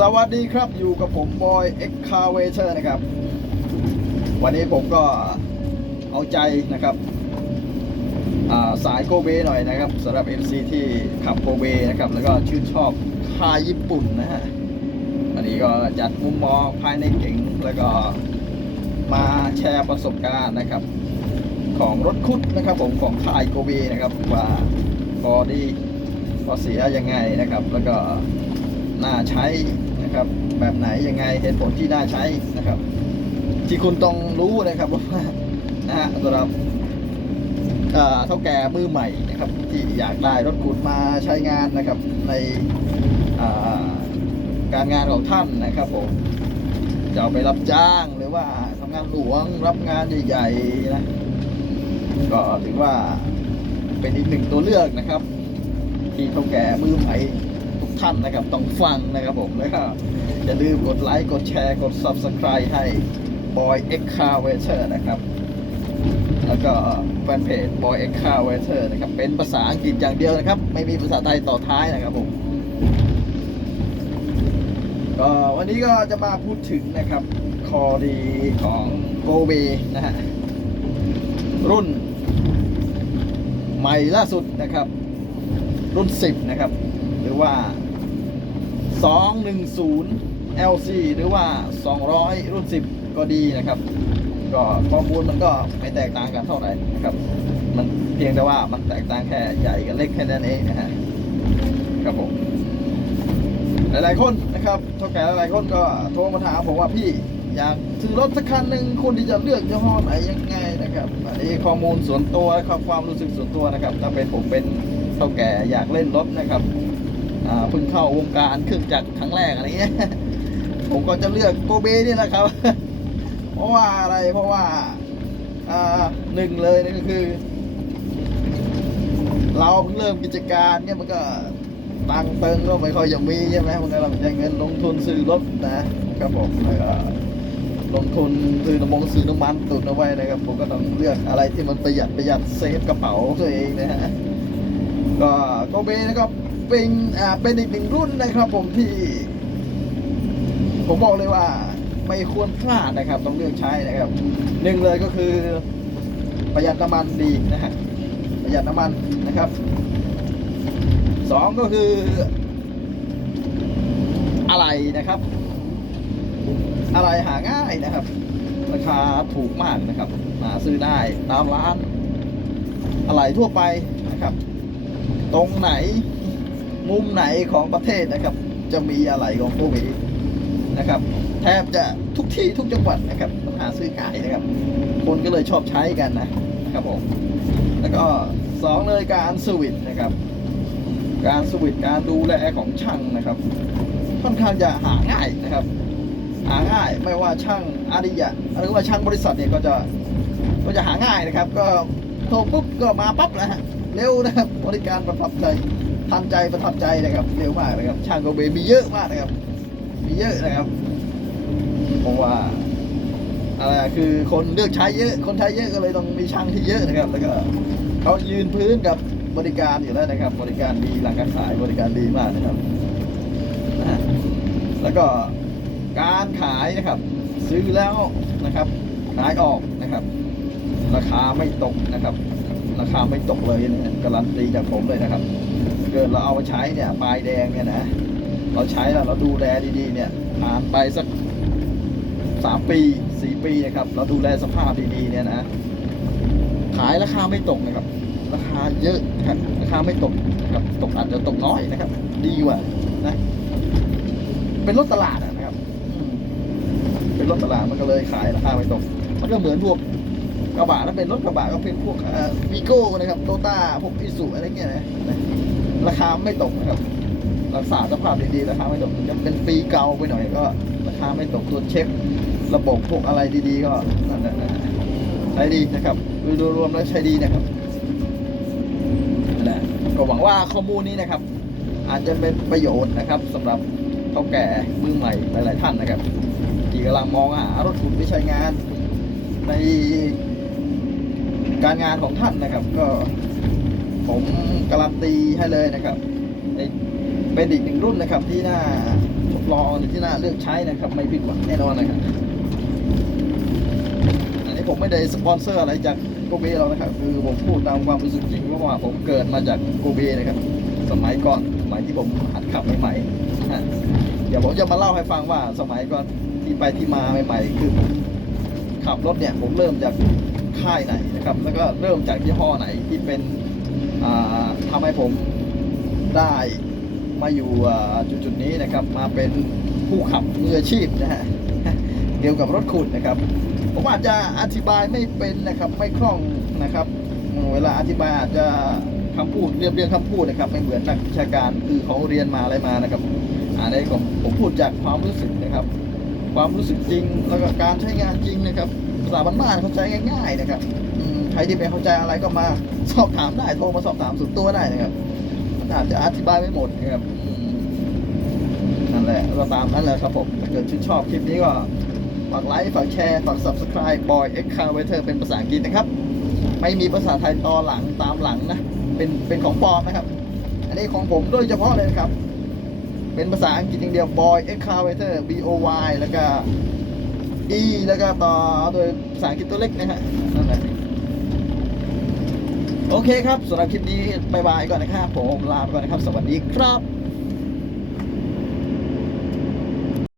สวัสดีครับอยู่กับผมบอยเอ็กคาเวเตอร์นะครับ วันนี้ผมก็เอาใจนะครับาสายโกเบหน่อยนะครับสำหรับ MC ที่ขับโกเบนะครับ แล้วก็ชื่นชอบคาญี่ปุ่นนะฮะวันนี้ก็จัดมุมมองภายในเก๋งแล้วก็มาแชร์ประสบการณ์นะครับ ของรถคุดนะครับ ผมของคายโกเบนะครับว่าพอดีพอเสียยังไงนะครับ แล้วก็ น่าใช้นะครับ แบบไหนยังไงเหตุผลที่น่าใช้นะครับ ที่คุณต้องรู้นะครับว่านะฮะสำหรับเอ่อเท่าแก่มือใหม่นะครับ ที่อยากได้รถขุดมาใช้งานนะครับในาการงานของท่านนะครับผมจะไปรับจ้างหรือว่าทำงานหลวงรับงานใหญ่ๆนะก็ถือว่าเป็นอีกหนึ่งตัวเลือกนะครับ ที่เท่าแก่มือใหม่ ท่านนะครับ ต้องฟังนะครับผมแล้วก็อย่าลืมกดไลค์กดแชร์กด Subscribe ให้ Boy X Car w a t e r นะครับ แล้วก็แฟนเพจ Boy X Car w a t e r นะครับ เป็นภาษาอังกฤษอย่างเดียวนะครับ ไม่มีภาษาไทยต่อท้ายนะครับผมก็วันนี้ก็จะมาพูดถึงนะครับคอดีของโกเบนะฮะรุ่นใหม่ล่าสุดนะครับ รุ่น 10 นะครับ หรือว่า 210 LC หรือว่า 200 รุ่น 10 ก็ดีนะครับ ก็ข้อมูลมันก็ไม่แตกต่างกันเท่าไหร่นะครับ มันเพียงแต่ว่ามันแตกต่างแค่ใหญ่กับเล็กแค่นั้นเองนะฮะครับผมหลายๆคนนะครับเท่าแก่หลายๆคนก็โทรมาถามผมว่าพี่อยากซื้อรถสักคันหนึ่งคนที่จะเลือกยี่ห้อไหนยังไงนะครับอันนี้ข้อมูลส่วนตัวครับความรู้สึกส่วนตัวนะครับ ถ้าเป็นผมเป็นเท่าแก่อยากเล่นรถนะครับ เพิ่งเข้าวงการเครื่องจักรครั้งแรกอะไรเงี้ยผมก็จะเลือกโกเบนี่แหละครับ เพราะว่าอะไรเพราะว่าหนึ่งเลยนั่นก็คือ เราเพิ่งเริ่มกิจการเนี่ยมันก็ตังเติงก็ไม่ค่อยจะมีใช่ไหมมันก็ต้องใช้เงินลงทุนซื้อรถนะครับผมแล้วก็ลงทุนซื้อน้ำมันซื้อน้ำมันตุนเอาไว้นะครับผมก็ต้องเลือกอะไรที่มันประหยัดประหยัดเซฟกระเป๋าตัวเองนะฮะก็โกเบนะครับ เป็นอ่าเป็นอีกหนึ่งรุ่นนะครับ ผมที่ ผมบอกเลยว่าไม่ควรพลาดนะครับ ต้องเลือกใช้นะครับหนึ่งเลยก็คือประหยัดน้ำมันดีนะฮะประหยัดน้ำมันนะครับสองก็คือ อะไรนะครับ อะไรหาง่ายนะครับ ราคาถูกมากนะครับ หาซื้อได้ตามร้าน อะไรทั่วไปนะครับ ตรงไหน มุมไหนของประเทศนะครับ จะมีอะไรของพวกนี้นะครับ แทบจะทุกที่ทุกจังหวัดนะครับต้องหาซื้อง่ายนะครับ คนก็เลยชอบใช้กันนะนะครับผมแล้วก็สองเลยการสวิตช์นะครับ การสวิตช์การดูแลของช่างนะครับ ค่อนข้างจะหาง่ายนะครับ หาง่ายไม่ว่าช่างอาริยะหรือว่าช่างบริษัทเนี่ยก็จะก็จะหาง่ายนะครับ ก็โทรปุ๊บก็มาปั๊บนะฮะเร็วนะครับบริการประทับใจ ทันใจประทับใจนะครับเร็วมากนะครับ ช่างโกเบมีเยอะมากนะครับ มีเยอะนะครับเพราะว่าอะไรคือคนเลือกใช้เยอะคนใช้เยอะก็เลยต้องมีช่างที่เยอะนะครับ แล้วก็เขายืนพื้นกับบริการอยู่แล้วนะครับ บริการดีหลังการขายบริการดีมากนะครับแล้วก็การขายนะครับ ซื้อแล้วนะครับ ขายออกนะครับ ราคาไม่ตกนะครับ ราคาไม่ตกเลยนะการันตีจากผมเลยนะครับ เกิดเราเอามาใช้เนี่ยปลายแดงเนี่ยนะเราใช้แล้วเราดูแลดีๆเนี่ยผ่านไปสักสามปีสี่ปีนะครับ เราดูแลสภาพดีๆเนี่ยนะ ขายราคาไม่ตกนะครับ ราคาเยอะนะครับราคาไม่ตกนะครับตกอาจจะตกน้อยนะครับ ดีกว่านะ เป็นรถตลาดนะครับ เป็นรถตลาดมันก็เลยขายราคาไม่ตก มันก็เหมือนพวกกระบะถ้าเป็นรถกระบะก็เป็นพวกวีโก้นะครับโตต้าพวกอิสุอะไรเงี้ยนะ ราคาไม่ตกนะครับ รักษาสภาพดีๆราคาไม่ตกจะเป็นปีเก่าไปหน่อยก็ ราคาไม่ตกตัวจเช็ค ระบบพวกอะไรดีๆก็นั่นแหละใช้ดีนะครับโดยรวมแล้วใช้ดีนะครับนะก็หวังว่าข้อมูลนี้นะครับ อาจจะเป็นประโยชน์นะครับสำหรับเท่าแก่มือใหม่หลายๆท่านนะครับ ที่กำลังมองหารถขุดไปใช้งานในการงานของท่านนะครับ ก็ ผมการันตีให้เลยนะครับเป็นอีกหนึ่งรุ่นนะครับ ที่น่ารับรอที่น่าเลือกใช้นะครับ ไม่ผิดหวังแน่นอนนะครับอันนี้ผมไม่ได้สปอนเซอร์อะไรจากโกเบหรอกนะครับ คือผมพูดตามความรู้สึกจริงเพราะว่าผมเกิดมาจากโกเบนะครับ สมัยก่อนสมัยที่ผมหัดขับใหม่ๆเดี๋ยวผมจะมาเล่าให้ฟังว่าสมัยก่อนที่ไปที่มาใหม่ๆคือขับรถเนี่ยผมเริ่มจากค่ายไหนนะครับ แล้วก็เริ่มจากยี่ห้อไหนที่เป็น ทำให้ผมได้มาอยู่จุดๆนี้นะครับ มาเป็นผู้ขับมืออาชีพนะฮะเกี่ยวกับรถขุดนะครับ ผมอาจจะอธิบายไม่เป็นนะครับไม่คล่องนะครับ เวลาอธิบายอาจจะคำพูดเรียบเรียงคำพูดนะครับไม่เหมือนนักวิชาการคือเขาเรียนมาอะไรมานะครับอันนี้ผมผมพูดจากความรู้สึกนะครับ ความรู้สึกจริงแล้วก็การใช้งานจริงนะครับภาษาบ้านๆเขาใจง่าย ๆ นะครับอื ใครที่ไม่เข้าใจอะไรก็มาสอบถามได้โทรมาสอบถามสุดตัวได้นะครับอาจจะอธิบายไม่หมดนะครับนั่นแหละก็ตามนั้นแหละครับผมถ้าเกิดชื่นชอบคลิปนี้ก็ฝากไลค์ฝากแชร์ฝาก subscribe boy x c a r w a t e r เป็นภาษาอังกฤษนะครับ ไม่มีภาษาไทยต่อหลังตามหลังนะ เป็นเป็นของปลอมนะครับ อันนี้ของผมโดยเฉพาะเลยนะครับ เป็นภาษาอังกฤษอย่างเดียว boy x c a r w a t e r b o y แล้วก็ e แล้วก็ต่อโดยภาษาอังกฤษตัวเล็กนะฮะนั่นแหละ โอเคครับสำหรับคลิปนี้บายบายก่อนนะครับผมลาไปก่อนนะครับ สวัสดีครับ